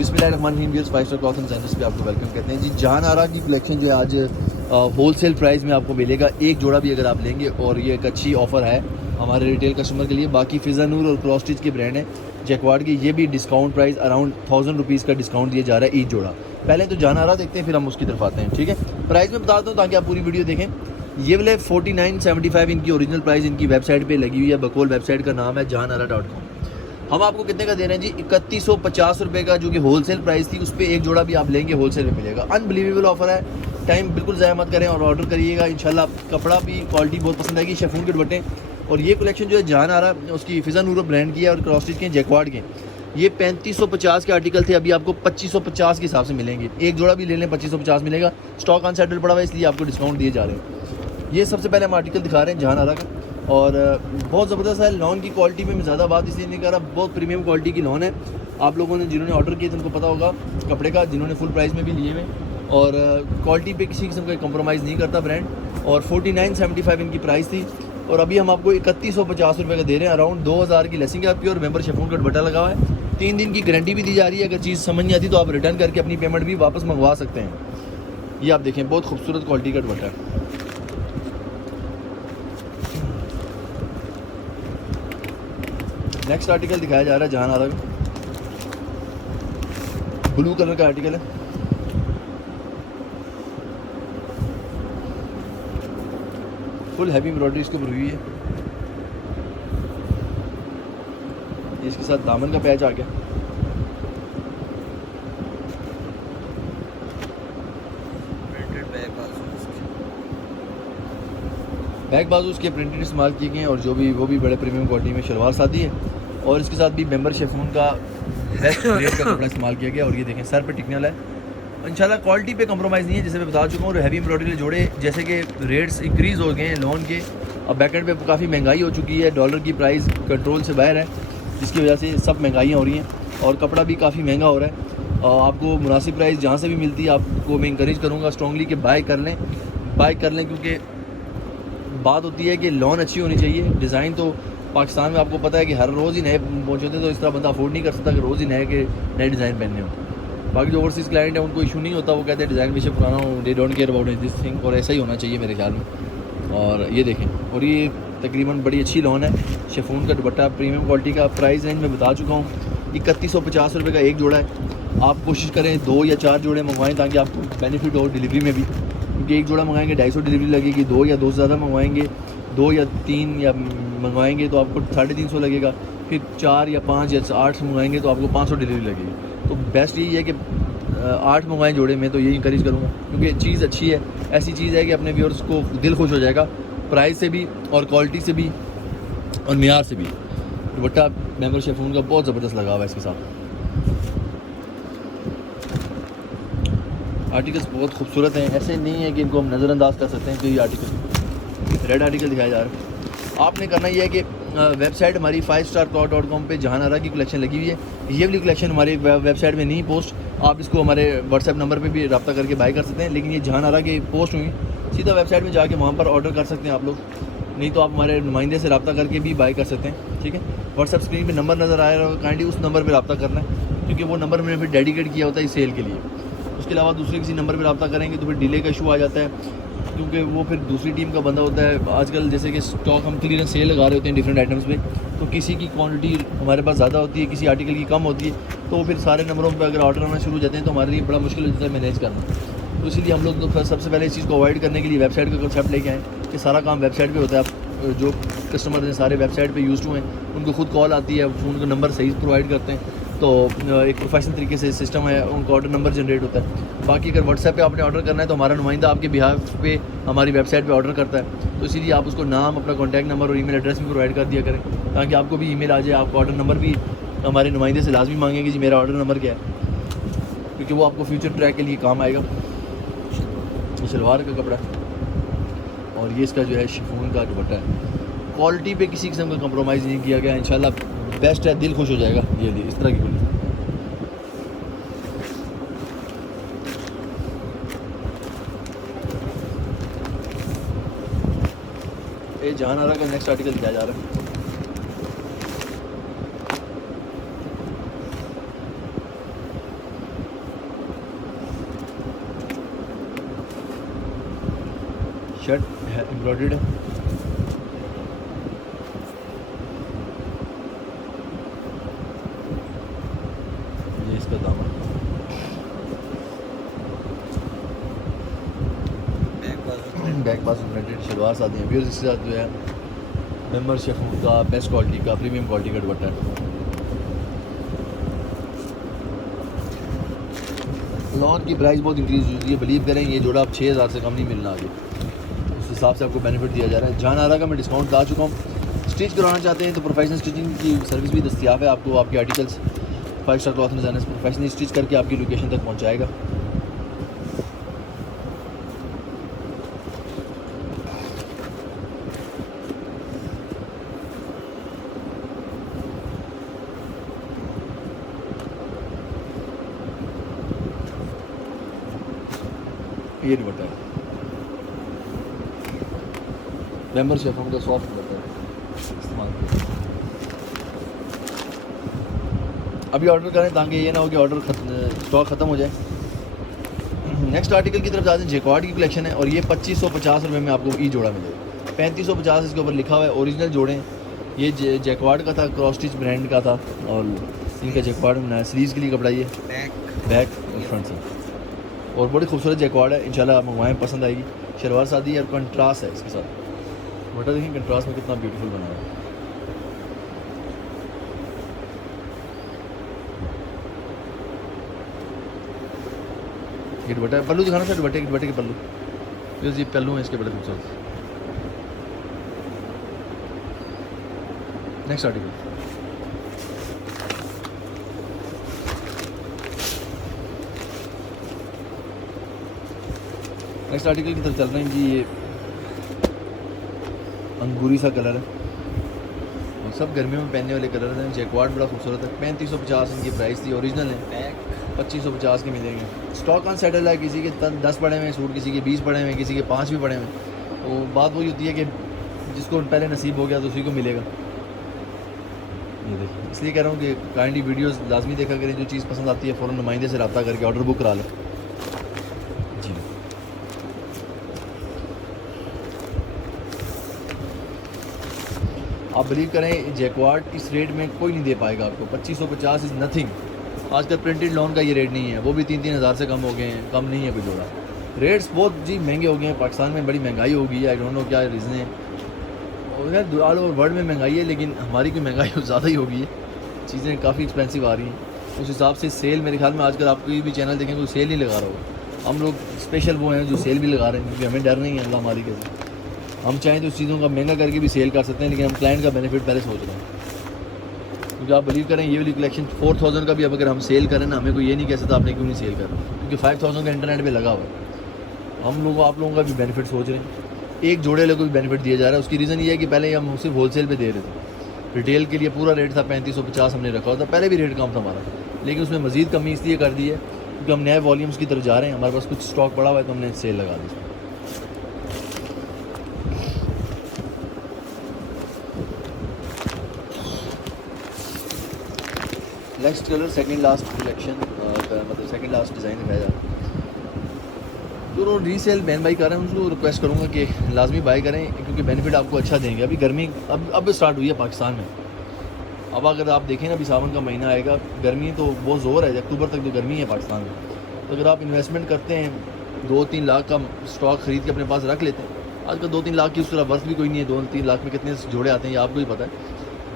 बिस्मिल्लाहिर्रहमानिर्रहीम viewers, 5 star cloth and designers पे आपको वेलकम कहते हैं जी। जहान आरा की कलेक्शन जो है आज होलसेल प्राइस में आपको मिलेगा। एक जोड़ा भी अगर आप लेंगे, और ये एक अच्छी ऑफ़र है हमारे रिटेल कस्टमर के लिए। बाकी फिज़ा नूर और क्रॉस स्टिच के ब्रांड है जैकवार्ड की, ये भी डिस्काउंट प्राइस अराउंड 1000 रुपीज़ का डिस्काउंट दिया जा रहा है ईच जोड़ा। पहले तो जहान आरा देखते हैं, फिर हम उसकी तरफ आते हैं, ठीक है। प्राइस में बता दूँ ताकि आप पूरी वीडियो देखें। ये वाले 49.75 इनकी ओरिजिनल प्राइस इनकी वेबसाइट पे लगी हुई है। बकोल वेबसाइट का नाम है jahanara.com। हम आपको कितने का दे रहे हैं जी? 3150 रुपये का, जो कि होलसेल प्राइस थी। उस पर एक जोड़ा भी आप लेंगे होलसेल में मिलेगा। अनबिलीवेबल ऑफर है। टाइम बिल्कुल ज़ाया मत करें और ऑर्डर करिएगा। इंशाल्लाह कपड़ा भी क्वालिटी बहुत पसंद आएगी। शेफून के दुपट्टे और ये कलेक्शन जो है जहान आरा उसकी फिज़ा नूर ब्रांड की है और क्रॉस स्टिच के जैकवार्ड के। ये 3550 के आर्टिकल थे, अभी आपको 2550 के हिसाब से मिलेंगे। एक जोड़ा भी ले लें 2550 मिलेगा। स्टॉक अनसेटल पड़ा हुआ है, इसलिए आपको डिस्काउंट दिए जा रहे हैं। ये सबसे पहले हम आर्टिकल दिखा रहे हैं जहान आरा का, और बहुत ज़बरदस्त है। लॉन की क्वालिटी में मैं ज़्यादा बात इसलिए नहीं कर रहा, बहुत प्रीमियम क्वालिटी की लॉन है। आप लोगों ने जिन्होंने ऑर्डर किए थे उनको पता होगा कपड़े का, जिन्होंने फुल प्राइस में भी लिए हुए, और क्वालिटी पे किसी किस्म का कंप्रोमाइज़ नहीं करता ब्रांड। और 49.75 इनकी प्राइस थी, और अभी हम आपको 3150 रुपये का दे रहे हैं। अराउंड 2000 की लेसिंग है आपकी, और मेंबर शेफून का दुपट्टा लगा हुआ है। 3 दिन की गारंटी भी दी जा रही है। अगर चीज़ समझ नहीं आती तो आप रिटर्न करके अपनी पेमेंट भी वापस मंगवा सकते हैं। ये आप देखें, बहुत खूबसूरत क्वालिटी का दुपट्टा है। नेक्स्ट आर्टिकल दिखाया जा रहा है जहान आरा का, ब्लू कलर का आर्टिकल है। फुल हैवी एम्ब्रॉयडरी इसके ऊपर हुई है। इसके साथ दामन का पैच आ गया। बैक बाजू उसके प्रिंटेड इस्तेमाल किए गए हैं, और जो भी वो भी बड़े प्रीमियम क्वालिटी में शलवार सादी है, और इसके साथ भी मेंबर शेफून का बेस्ट ग्रेड का कपड़ा इस्तेमाल किया गया। और ये देखें, सर पे टिकने वाला है। इंशाल्लाह क्वालिटी पे कंप्रोमाइज़ नहीं है, जैसे मैं बता चुका हूँ। और हैवी एम्ब्रॉयडरी जोड़े जैसे कि रेट्स इंक्रीज़ हो गए हैं लोन के, अब बैकेंड पे काफ़ी महंगाई हो चुकी है। डॉलर की प्राइस कंट्रोल से बाहर है, जिसकी वजह से सब महंगाइयाँ हो रही हैं, और कपड़ा भी काफ़ी महंगा हो रहा है। आपको मुनासिब प्राइस जहाँ से भी मिलती है, आपको मैं इंकरेज करूँगा स्ट्रॉन्गली कि बाय कर लें, क्योंकि बात होती है कि लोन अच्छी होनी चाहिए। डिज़ाइन तो पाकिस्तान में आपको पता है कि हर रोज़ ही नए पहुँचे होते हैं, तो इस तरह बंदा अफोर्ड नहीं कर सकता कि रोज़ ही नए डिज़ाइन पहनने हो। बाकी जो ओवरसीज़ क्लाइंट है उनको इशू नहीं होता, वो कहते हैं डिज़ाइन बेशक पुराना हो, they don't care about this thing, और ऐसा ही होना चाहिए मेरे ख्याल में। और ये देखें, और ये तकरीबन बड़ी अच्छी लोन है। शेफून का दुपट्टा प्रीमियम क्वालिटी का। प्राइस रेंज में बता चुका हूँ, 3150 रुपये का एक जोड़ा है। आप कोशिश करें 2 या 4 जोड़े मंगवाएं ताकि आपको बेनिफिट हो डिलीवरी में भी, क्योंकि एक जोड़ा मंगाएंगे 250 डिलीवरी लगेगी। 2 या 2 से ज़्यादा मंगवाएंगे, 2 या 3 या मंगवाएंगे तो आपको 350 लगेगा। फिर 4 या 5 या 8 मंगवाएंगे तो आपको 500 डिलीवरी लगेगी। तो बेस्ट यही है कि 8 मंगवाएं जोड़े में, तो यही इंकरेज करूँगा, क्योंकि चीज़ अच्छी है। ऐसी चीज़ है कि अपने व्यूअर्स को दिल खुश हो जाएगा, प्राइस से भी और क्वालिटी से भी और मियार से भी। दुपट्टा मेंबर शेफून का बहुत ज़बरदस्त लगा हुआ है इसके साथ। आर्टिकल्स बहुत खूबसूरत हैं, ऐसे नहीं है कि इनको हम नज़रअंदाज कर सकते हैं। तो ये आर्टिकल, रेड आर्टिकल दिखाया जा रहा है। आपने करना ये है कि वेबसाइट हमारी 5starcloth.com पे जहान आरा की कलेक्शन लगी हुई है। ये वाली कलेक्शन हमारी वेबसाइट में नहीं पोस्ट, आप इसको हमारे व्हाट्सएप नंबर पे भी रब्ता करके बाय कर सकते हैं। लेकिन ये जहान आरा की पोस्ट हुई, सीधा वेबसाइट में जाके वहाँ पर ऑर्डर कर सकते हैं आप लोग। नहीं तो आप हमारे नुमाइंदे से रब्ता करके भी बाय कर सकते हैं, ठीक है। व्हाट्सएप स्क्रीन पर नंबर नज़र आ रहा है, काइंडली उस नंबर पर रब्ता करना है, क्योंकि वो नंबर मैंने फिर डेडिकेट किया होता है इस सेल के लिए। उसके अलावा दूसरे किसी नंबर पर रब्ता करेंगे तो फिर डिले का इशू आ जाता है, क्योंकि वो फिर दूसरी टीम का बंदा होता है। आजकल जैसे कि स्टॉक हम क्लियरेंस सेल लगा रहे होते हैं डिफरेंट आइटम्स पे, तो किसी की क्वांटिटी हमारे पास ज़्यादा होती है, किसी आर्टिकल की कम होती है, तो फिर सारे नंबरों पे अगर ऑर्डर आना शुरू हो जाते हैं तो हमारे लिए बड़ा मुश्किल हो जाता है मैनेज करना। तो इसीलिए हम लोग तो सबसे पहले इस चीज़ को अवॉइड करने के लिए वेबसाइट का कंसेप्ट लेके आए कि सारा काम वेबसाइट पर होता है। आप जो कस्टमर हैं सारे वेबसाइट पर यूज़ टू हैं, उनको खुद कॉल आती है, उनको नंबर सही प्रोवाइड करते हैं, तो एक प्रोफेशनल तरीके से सिस्टम है, उनका ऑर्डर नंबर जनरेट होता है। बाकी अगर व्हाट्सएप पे आपने ऑर्डर करना है तो हमारा नुमाइंदा आपके बिहाफ पे हमारी वेबसाइट पे ऑर्डर करता है, तो इसीलिए आप उसको नाम, अपना कॉन्टैक्ट नंबर और ईमेल एड्रेस भी प्रोवाइड कर दिया करें, ताकि आपको भी ईमेल आ जाए। आपको ऑर्डर नंबर भी हमारे नुमाइंदे से लाजमी मांगेंगे जी मेरा ऑर्डर नंबर क्या है, क्योंकि वो आपको फ्यूचर ट्रैक के लिए काम आएगा। शलवार का कपड़ा है, और ये इसका जो है शिफॉन का दुपट्टा है। क्वालिटी पे किसी किस्म का कंप्रोमाइज़ नहीं किया गया, इंशाल्लाह बेस्ट है, दिल खुश हो जाएगा। ये इस तरह की कुल ये जहान आरा का नेक्स्ट आर्टिकल दिखाया जा रहा है। शर्ट है एम्ब्रॉयडर्ड है। ये इसका दामन, बैक पास प्रिंटेड शलवार साथ हैं। व्यूअर्स इसके साथ जो है मेंबर शेफूड का बेस्ट क्वालिटी का प्रीमियम क्वालिटी का दुपट्टा है। लॉन की प्राइस बहुत इंक्रीज़ हुई है, बिलीव करें ये जोड़ा आप 6000 से कम नहीं मिलना आगे, उस हिसाब से आपको बेनिफिट दिया जा रहा है। जहां आ रहा का मैं डिस्काउंट ला चुका हूँ। स्टिच करवाना चाहते हैं तो प्रोफेशनल स्टिचिंग की सर्विस भी दस्तियाब है, आपको आपके articles 5 star cloth designers professionally stitch करके आपकी लोकेशन तक पहुँचाएगा। ये दुपट्टा है मेंबर शेफों का सॉफ्ट दुपट्टा है, इस्तेमाल करें। अभी ऑर्डर करें ताकि ये ना हो कि ऑर्डर स्टॉक ख़त्म हो जाए। नेक्स्ट आर्टिकल की तरफ जाते हैं। जैक्वार्ड की कलेक्शन है और ये 2550 रुपये में आपको ई जोड़ा मिलेगा। 3550 इसके ऊपर लिखा हुआ है। ओरिजिनल जोड़े ये जैक्वार्ड का था, क्रॉस स्टिच ब्रांड का था और इनका जैक्वार्ड बनाया। स्लीव्स के लिए कपड़ा ये बैक और फ्रंट से और बड़ी खूबसूरत जैक्वार्ड है। इंशाल्लाह आप मंगवाएं, पसंद आएगी। शलवार सादी और कंट्रास्ट है इसके साथ। दुपट्टा देखें कंट्रास्ट में कितना ब्यूटीफुल बना है। ये दुपट्टा है। पल्लू दिखाना सर, दुपट्टे के पल्लू, ये पल्लू है इसके बड़े खूबसूरत। नेक्स्ट आर्टिकल की तरफ चल रहे हैं जी। ये अंगूरी सा कलर है और सब गर्मियों में पहनने वाले कलर हैं। जैक्वार्ड बड़ा खूबसूरत है। 3550 इनकी प्राइस थी। ओरिजिनल है। 2550 के मिलेंगे। स्टॉक अनसेटल है, किसी के 10 पड़े हुए सूट, किसी के 20 पड़े हुए, किसी के 5 भी पड़े हुए। तो बात वही होती है कि जिसको पहले नसीब हो गया तो उसी को मिलेगा। ये देखिए, इसलिए कह रहा हूँ कि काइंडली वीडियोस लाजमी देखा करें। जो चीज़ पसंद आती है फ़ौरन नुमाइंदे से रब्ता करके ऑर्डर बुक करा लें जी। आप बिलीव करें जैक्वार्ड इस रेट में कोई नहीं दे पाएगा आपको। 2550 इज़ नथिंग। आजकल प्रिंटेड लॉन का ये रेट नहीं है, वो भी 3-3 हज़ार से कम हो गए हैं, कम नहीं है कोई जोड़ा। रेट्स बहुत जी महंगे हो गए हैं। पाकिस्तान में बड़ी महंगाई हो गई है। आई डोंट नो क्या रीज़न है। और यार ऑल ओवर वर्ल्ड में महंगाई है, लेकिन हमारी कोई महंगाई ज़्यादा ही हो गई है। चीज़ें काफ़ी एक्सपेंसिव आ रही हैं। उस हिसाब से सेल मेरे ख्याल में आजकल आप कोई भी चैनल देखें कोई सेल नहीं लगा रहा होगा। हम लोग स्पेशल वो हैं जो सेल भी लगा रहे हैं, क्योंकि हमें डर नहीं है अल्लाह मालिक से। हम चाहें तो उस चीज़ों का महंगा करके भी सेल कर सकते हैं, लेकिन हम क्लाइंट का बेनिफिट पहले सोच रहे हैं। क्योंकि आप बिलीव करें ये वाली कलेक्शन 4000 का भी अब अगर हम सेल करें ना, हमें कोई ये नहीं कह सकता आपने क्यों नहीं सेल करा, क्योंकि 5000 का इंटरनेट पे लगा हुआ है। हम लोग आप लोगों का भी बेनिफिट सोच रहे हैं। एक जोड़े लोगों को भी बेनिफिट दिया जा रहा है। उसकी रीज़न ये है कि पहले हम सिर्फ होलसेल पे दे रहे थे। रिटेल के लिए पूरा रेट था 3550 हमने रखा हुआ था। पहले भी रेट कम था हमारा, लेकिन उसमें मज़ीद कमी इसलिए कर दी है क्योंकि हम नए वॉल्यूम्स की तरफ जा रहे हैं। हमारे पास कुछ स्टॉक पड़ा हुआ है तो हमने सेल लगा दी। Next colour second last collection, मतलब सेकंड लास्ट डिज़ाइन दिखाया जा रहा है। जो रीसेल बहन भाई कर रहे हैं उनको रिक्वेस्ट करूँगा कि लाजमी बाई करें, क्योंकि बेनिफिट आपको अच्छा देंगे। अभी गर्मी अब स्टार्ट हुई है पाकिस्तान में। अब अगर आप देखें ना, अभी सावन का महीना आएगा, गर्मी तो बहुत ज़ोर है। अक्टूबर तक तो गर्मी है पाकिस्तान में। तो अगर आप इन्वेस्टमेंट करते हैं, 2-3 लाख का स्टॉक ख़रीद के अपने पास रख लेते हैं। आजकल 2-3 लाख की उस तरह वर्थ भी कोई नहीं है। 2-3 लाख में कितने जोड़े आते हैं ये आपको ही पता है,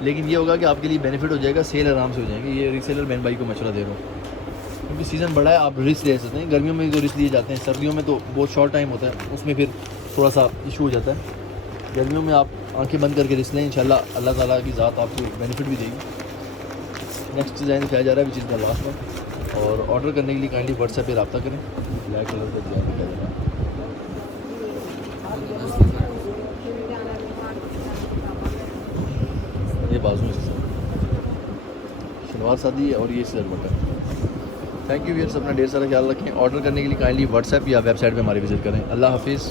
लेकिन ये होगा कि आपके लिए बेनिफिट हो जाएगा। सेल आराम से हो जाएंगे। ये रीसेलर बहन भाई को मशवरा दे रहा हूँ, क्योंकि सीज़न बड़ा है, आप रिस्क ले सकते हैं। गर्मियों में तो रिस्क लिए जाते हैं, सर्दियों में तो बहुत शॉर्ट टाइम होता है, उसमें फिर थोड़ा सा इशू हो जाता है। गर्मियों में आप आंखें बंद करके रिस्क लें, इंशाल्लाह अल्लाह ताला की ज़ात आपको बेनिफिट भी देगी। नेक्स्ट डिज़ाइन दिखाया जा रहा है which is the last one. और ऑर्डर करने के लिए काइंडली व्हाट्सएप पे रब्ता करें। ब्लैक कलर का डिज़ाइन दिखाया जा रहा है। ये बाजू है, शलवार सादी और ये sealer button. Thank you viewers, अपना ढेर सारा ख्याल रखें। ऑर्डर करने के लिए काइंडली व्हाट्सएप या वेबसाइट पे हमारी विजिट करें। अल्लाह हाफिज़।